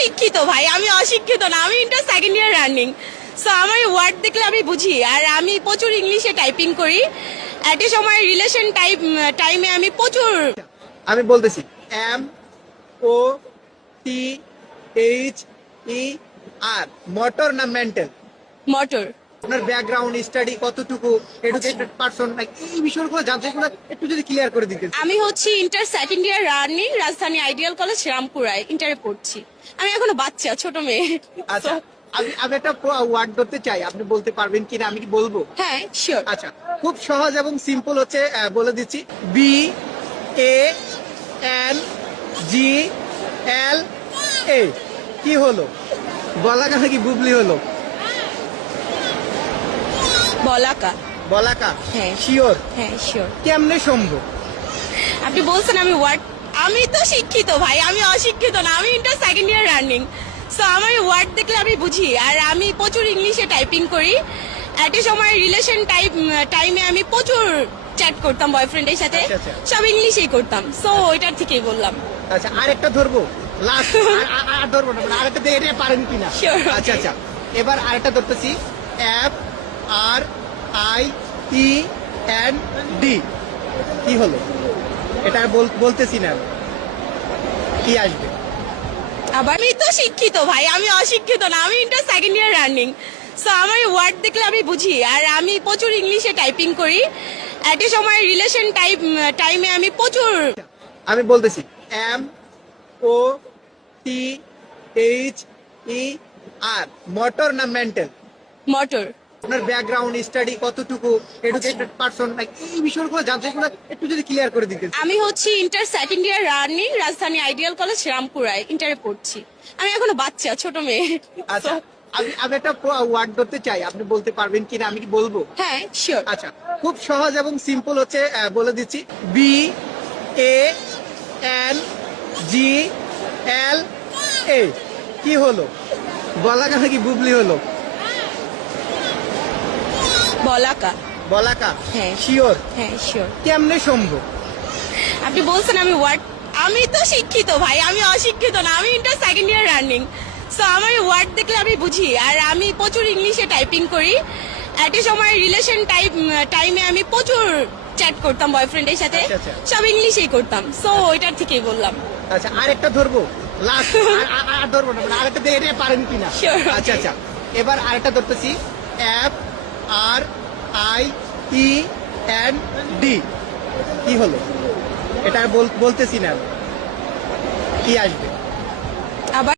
শিক্ষিত ভাই, আমি অশিক্ষিত না, আমি inter second year running. So আমার ওয়ার্ড দেখলে আমি বুঝি, আর আমি প্রচুর ইংলিশে টাইপিং করি। একটা সময় রিলেশন টাইমে আমি প্রচুর। আমি বলতেছি M O T H E R motor না মেন্টাল? মোটর। আপনার ব্যাকগ্রাউন্ড স্টাডি কতটুকু, এডুকেটেড পারসন, এই বিষয়গুলো জানতে একটু যদি ক্লিয়ার করে দিতেন। আমি হচ্ছে ইন্টার সেকেন্ড ইয়ার রানিং, রাজধানী আইডিয়াল কলেজ রামপুরায় ইন্টারে পড়ছি। আমি এখনো বাচ্চা, ছোট মেয়ে। আচ্ছা, আমি একটা ওয়ার্ড ধরতে চাই, আপনি বলতে পারবেন কিনা, আমি কি বলবো? হ্যাঁ, শিওর। আচ্ছা, খুব সহজ এবং সিম্পল হচ্ছে, বলে দিচ্ছি। বি এ এন জি এল এ। কি হলো? বলাকা নাকি বুবলি হলো? বলাকা। বলাকা? হ্যাঁ। শিওর? হ্যাঁ, শিওর। কেমনে সম্ভব? আপনি বলছেন আমি ওয়ার্ড, আমি তো শিক্ষিত ভাই, আমি অশিক্ষিত না, আমি inter second year running. So আমার ওয়ার্ড দেখলে আমি বুঝি, আর আমি প্রচুর ইংলিশে টাইপিং করি। একটা সময় রিলেশন টাইমে আমি প্রচুর চ্যাট করতাম বয়ফ্রেন্ডের সাথে। আচ্ছা, আচ্ছা। সব ইংলিশেই করতাম। সো ওইটার থেকেই বললাম। আচ্ছা, আরেকটা ধরবো, লাস্ট। আর ধরবো না, মানে আরেকটা দিয়ে এটা পারেন কিনা? Sure, okay. আচ্ছা আচ্ছা, এবার আরেকটা ধরতেছি। F R I E N D. কি হলো? এটা আর বলতেছি না, কি আসবে? আবার আমি তো শিক্ষিত ভাই, আমি অশিক্ষিত না, আমি inter second year running. So আমার ওয়ার্ড দেখলে আমি বুঝি, আর আমি প্রচুর ইংলিশে টাইপিং করি। একটা সময় রিলেশন টাইমে আমি প্রচুর। আমি বলতেছি M O T H E R motor না মেন্টাল? মোটর। আপনার ব্যাকগ্রাউন্ড স্টাডি কতটুকু, এডুকেটেড পারসন, এই বিষয়গুলো জানতে একটু যদি ক্লিয়ার করে দিতেন। আমি হচ্ছে ইন্টার সেকেন্ড ইয়ার রানিং, রাজধানী আইডিয়াল কলেজ রামপুরায় ইন্টারে পড়ছি। আমি এখনো বাচ্চা, ছোট মেয়ে। আচ্ছা, আমি একটা ওয়ার্ড ধরতে চাই, আপনি বলতে পারবেন কিনা, আমি কি বলবো? হ্যাঁ, শিওর। আচ্ছা, খুব সহজ এবং সিম্পল হচ্ছে, বলে দিচ্ছি। বি এ এন জি এল এ। কি হলো? বলাকা নাকি বুবলি হলো? বলাকা। বলাকা? হ্যাঁ। শিওর? হ্যাঁ, শিওর। কেমনে সম্ভব? আপনি বলছেন আমি ওয়ার্ড, আমি তো শিক্ষিত ভাই, আমি অশিক্ষিত না, আমি inter second year running. So আমার ওয়ার্ড দেখলে আমি বুঝি, আর আমি প্রচুর ইংলিশে টাইপিং করি। একটা সময় রিলেশন টাইমে আমি প্রচুর চ্যাট করতাম বয়ফ্রেন্ডের সাথে। আচ্ছা, আচ্ছা। সব ইংলিশেই করতাম। সো ওইটার থেকেই বললাম। আচ্ছা, আরেকটা ধরবো, লাস্ট। আর ধরবো না, মানে আরেকটা দিয়ে এটা পারেন কিনা? Sure, okay. আচ্ছা আচ্ছা, এবার আরেকটা ধরতেছি। F R I E N D. কি হলো? এটা আর বলতেছি না, কি আসবে? আবার